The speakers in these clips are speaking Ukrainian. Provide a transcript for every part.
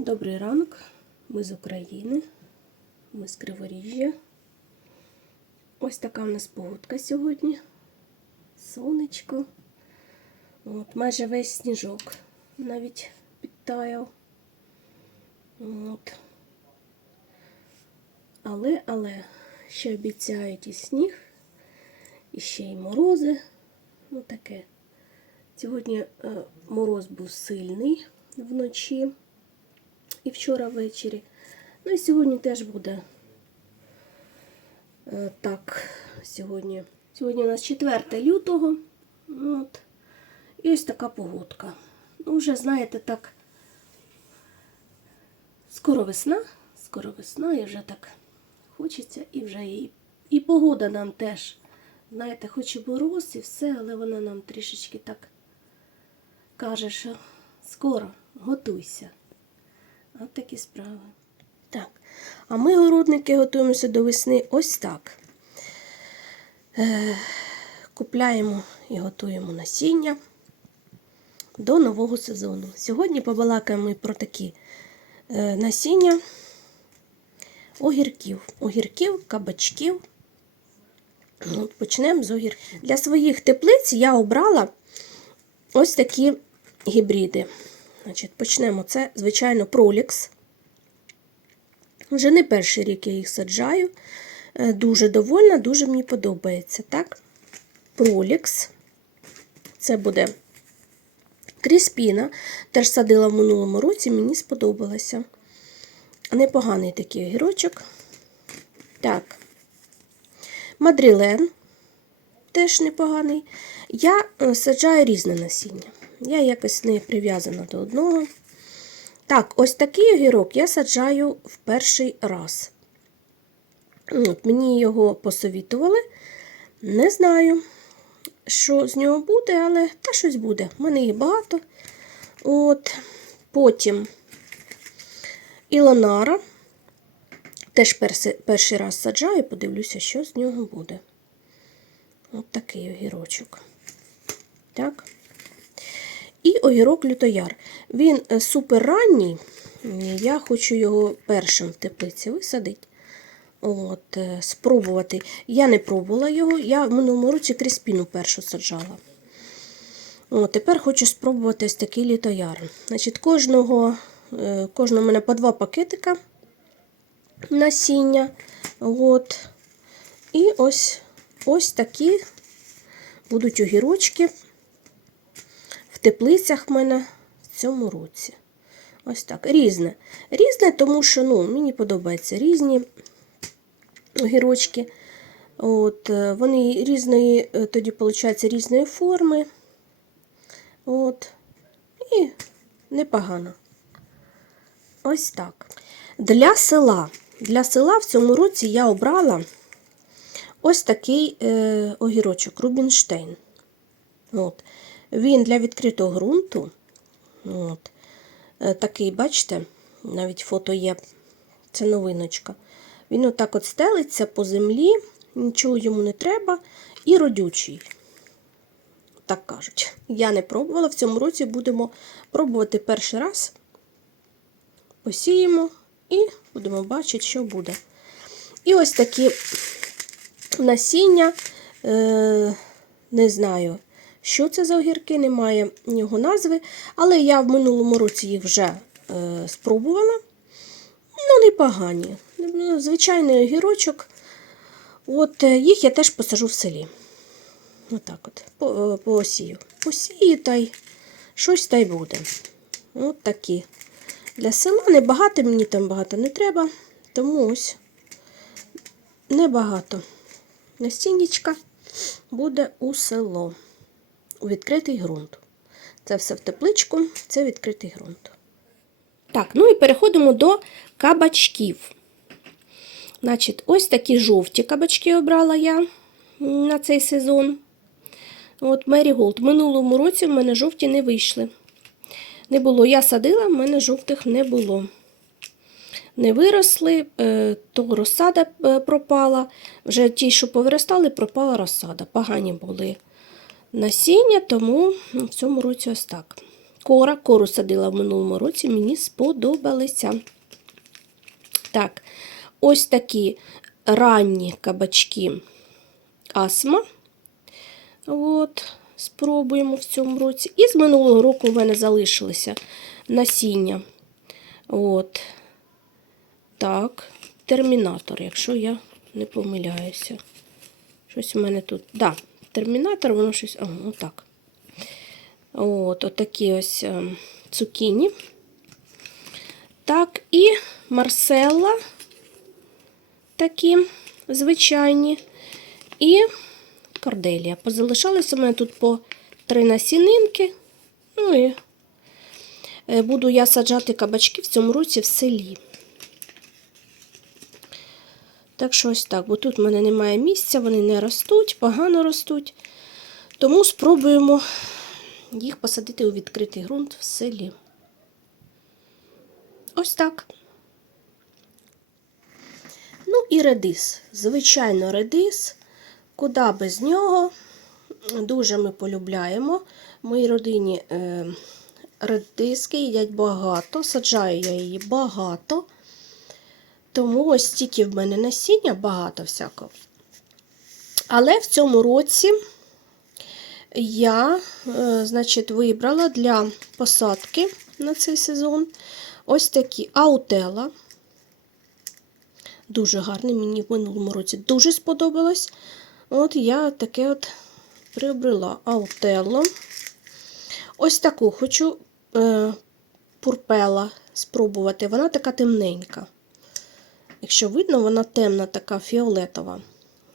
Добрий ранок, ми з України, ми з Криворіжжя. Ось така в нас погодка сьогодні. Сонечко. От, майже весь сніжок навіть підтаяв. От. Але, але, ще обіцяють і сніг, і ще й морози. Ну таке. Сьогодні е, мороз був сильний вночі і вчора ввечері. Ну і сьогодні теж буде е, так. Сьогодні Сьогодні у нас 4 лютого. От. І ось така погодка. Ну, вже, знаєте, так, скоро весна, скоро весна, і вже так хочеться, і вже і, і погода нам теж. Знаєте, хоч і мороз, і все, але вона нам трішечки так каже, що скоро готуйся. От такі справи. Так. А ми, городники, готуємося до весни ось так. Е, купляємо і готуємо насіння до нового сезону. Сьогодні побалакаємо ми про такі е, насіння огірків. Огірків, кабачків. От, почнемо з огірків. Для своїх теплиць я обрала ось такі гібриди. Значить, Почнемо. Це, звичайно, пролікс. Вже не перший рік я їх саджаю. Е, Дуже довольна, дуже мені подобається. Так? Пролікс. Це буде кріспіна. Теж садила в минулому році, мені сподобалося. Непоганий такий огірочок. Так. Мадрілен. Теж непоганий. Я е, саджаю різне насіння. Я якось не прив'язана до одного. Так, ось такий огірок я саджаю в перший раз. От, Мені його посовітували. Не знаю, що з нього буде, але та щось буде. У мене їх багато. От, Потім Ілонара. Теж перший раз саджаю, подивлюся, що з нього буде. От такий огірочок. Так. І огірок лютояр. Він е, супер ранній. Я хочу його першим в теплиці висадити. От, е, Спробувати. Я не пробувала його, я в минулому році кріспіну першу саджала. От, Тепер хочу спробувати ось такий літояр. Значить, Кожного е, кожного в мене по два пакетика насіння. От. І ось ось такі будуть огірочки теплицях в мене в цьому році. Ось так. Різне. Різне, тому що ну, мені подобаються різні огірочки. От, е, Вони різної, е, тоді, виходить, різної форми. От. І непогано. Ось так. Для села. Для села в цьому році я обрала ось такий е, огірочок Рубінштейн. От. Він для відкритого ґрунту. От. Е, такий, бачите, навіть фото є, це новиночка. Він отак от стелиться по землі, нічого йому не треба, і родючий. Так кажуть. Я не пробувала. В цьому році будемо пробувати перший раз. Посіємо і будемо бачити, що буде. І ось такі насіння, е, не знаю, що це за огірки, немає його назви, але я в минулому році їх вже е, спробувала. Ну, непогані. Звичайний огірочок. От е, їх я теж посажу в селі. Отак от, по, по осію. Посію та й щось та й буде. От такі. Для села небагато, мені там багато не треба, тому ось небагато. Настіннячка буде у село, у відкритий ґрунт. Це все в тепличку, це відкритий ґрунт. Так, ну і переходимо до кабачків. Значить, ось такі жовті кабачки обрала я на цей сезон. От Мері Голд. Минулому році в мене жовті не вийшли. Не було. Я садила, в мене жовтих не було. Не виросли, е, то розсада е, пропала. Вже ті, що повиростали, пропала розсада. Погані були насіння, тому в цьому році ось так. Кора, кору садила в минулому році, мені сподобалися. Так, ось такі ранні кабачки асма. От, спробуємо в цьому році. І з минулого року в мене залишилося насіння. От. Так, термінатор, якщо я не помиляюся. Щось у мене тут. Да, термінатор, воно щось. Ага, отак. От, отакі ось е, цукіні. Так, і марселла такі звичайні. І корделія. Позалишалися у мене тут по три насінинки. Ну і е, буду я саджати кабачки в цьому році в селі. Так що ось так, бо тут в мене немає місця, вони не ростуть, погано ростуть. Тому спробуємо їх посадити у відкритий ґрунт в селі. Ось так. Ну і редис. Звичайно, редис. Куди без нього? Дуже ми полюбляємо. В моїй родині е, редиски їдять багато, саджаю я її багато. Тому ось стільки в мене насіння, багато всякого. Але в цьому році я, е, значить, вибрала для посадки на цей сезон ось такі аутела. Дуже гарний, мені в минулому році дуже сподобалось. От я таке от приобрела аутелло. Ось таку хочу е, пурпела спробувати. Вона така темненька. Якщо видно, вона темна, така фіолетова.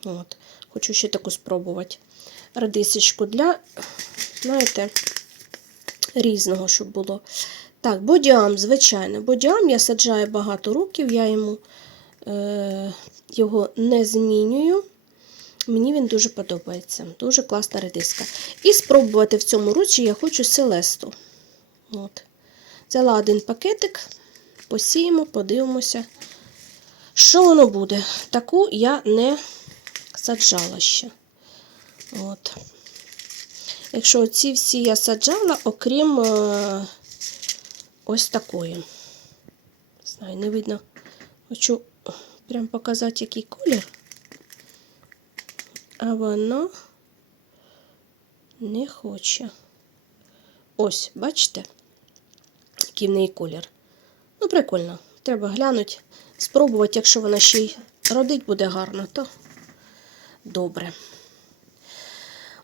От. Хочу ще таку спробувати. Радисочку для, знаєте, різного, щоб було. Так, бодіам, звичайно, бодіам я саджаю багато років, я йому е, його не змінюю. Мені він дуже подобається. Дуже класна редиска. І спробувати в цьому році я хочу селесту. От. Взяла один пакетик, посіємо, подивимося, що воно буде. Таку я не саджала ще. От. Якщо ці всі я саджала, окрім е, ось такої. Знаю, не видно. Хочу прям показати, який колір. А воно не хоче. Ось, бачите, який в неї колір. Ну, прикольно. Треба глянути, спробувати, якщо вона ще й родить буде гарно, то добре.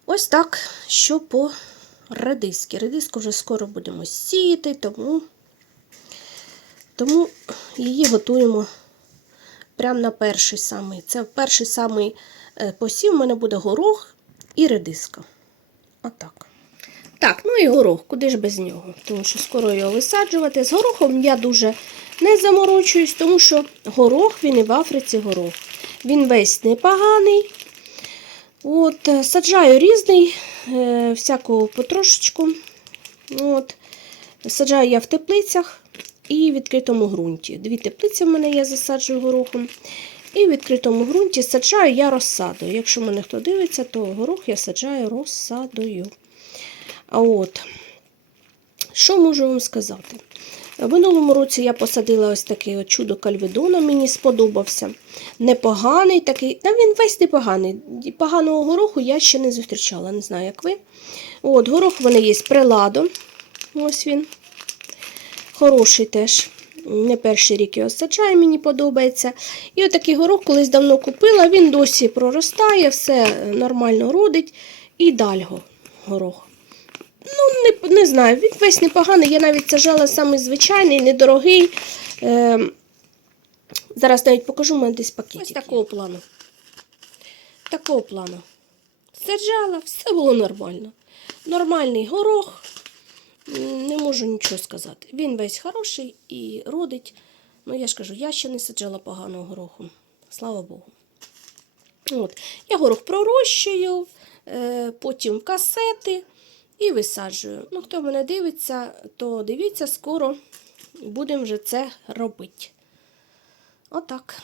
Ось так, що по редиски. Редиску вже скоро будемо сіяти, тому, тому її готуємо прямо на перший самий. Це перший самий е, посів у мене буде горох і редиска. Отак. Так, ну і горох, куди ж без нього? Тому що скоро його висаджувати. З горохом я дуже не заморочуюсь, тому що горох він і в Африці горох. Він весь непоганий. От, е, Саджаю різний, е, всякого потрошечку. От. Саджаю я в теплицях і в відкритому ґрунті. Дві теплиці в мене я засаджую горохом. І в відкритому ґрунті саджаю я розсадою. Якщо мене хто дивиться, то горох я саджаю розсадою. От, що можу вам сказати? В минулому році я посадила ось таке от чудо кальведона, мені сподобався. Непоганий такий, та він весь непоганий. Поганого гороху я ще не зустрічала, не знаю, як ви. От, Горох в мене є з приладом. Ось він. Хороший теж. Не перший рік його саджаю, мені подобається. І отакий горох колись давно купила, він досі проростає, все нормально родить. І дальго горох. Ну, не, не знаю, він весь непоганий. Я навіть сажала самий звичайний, недорогий. Е, зараз навіть покажу, у мене десь пакетик. Ось такого плану. Такого плану. Саджала, все було нормально. Нормальний горох. Не можу нічого сказати. Він весь хороший і родить. Ну, я ж кажу, я ще не саджала поганого гороху. Слава Богу. От. Я горох пророщую, е, потім касети і висаджую. Ну, хто мене дивиться, то дивіться, скоро будемо вже це робити. Отак.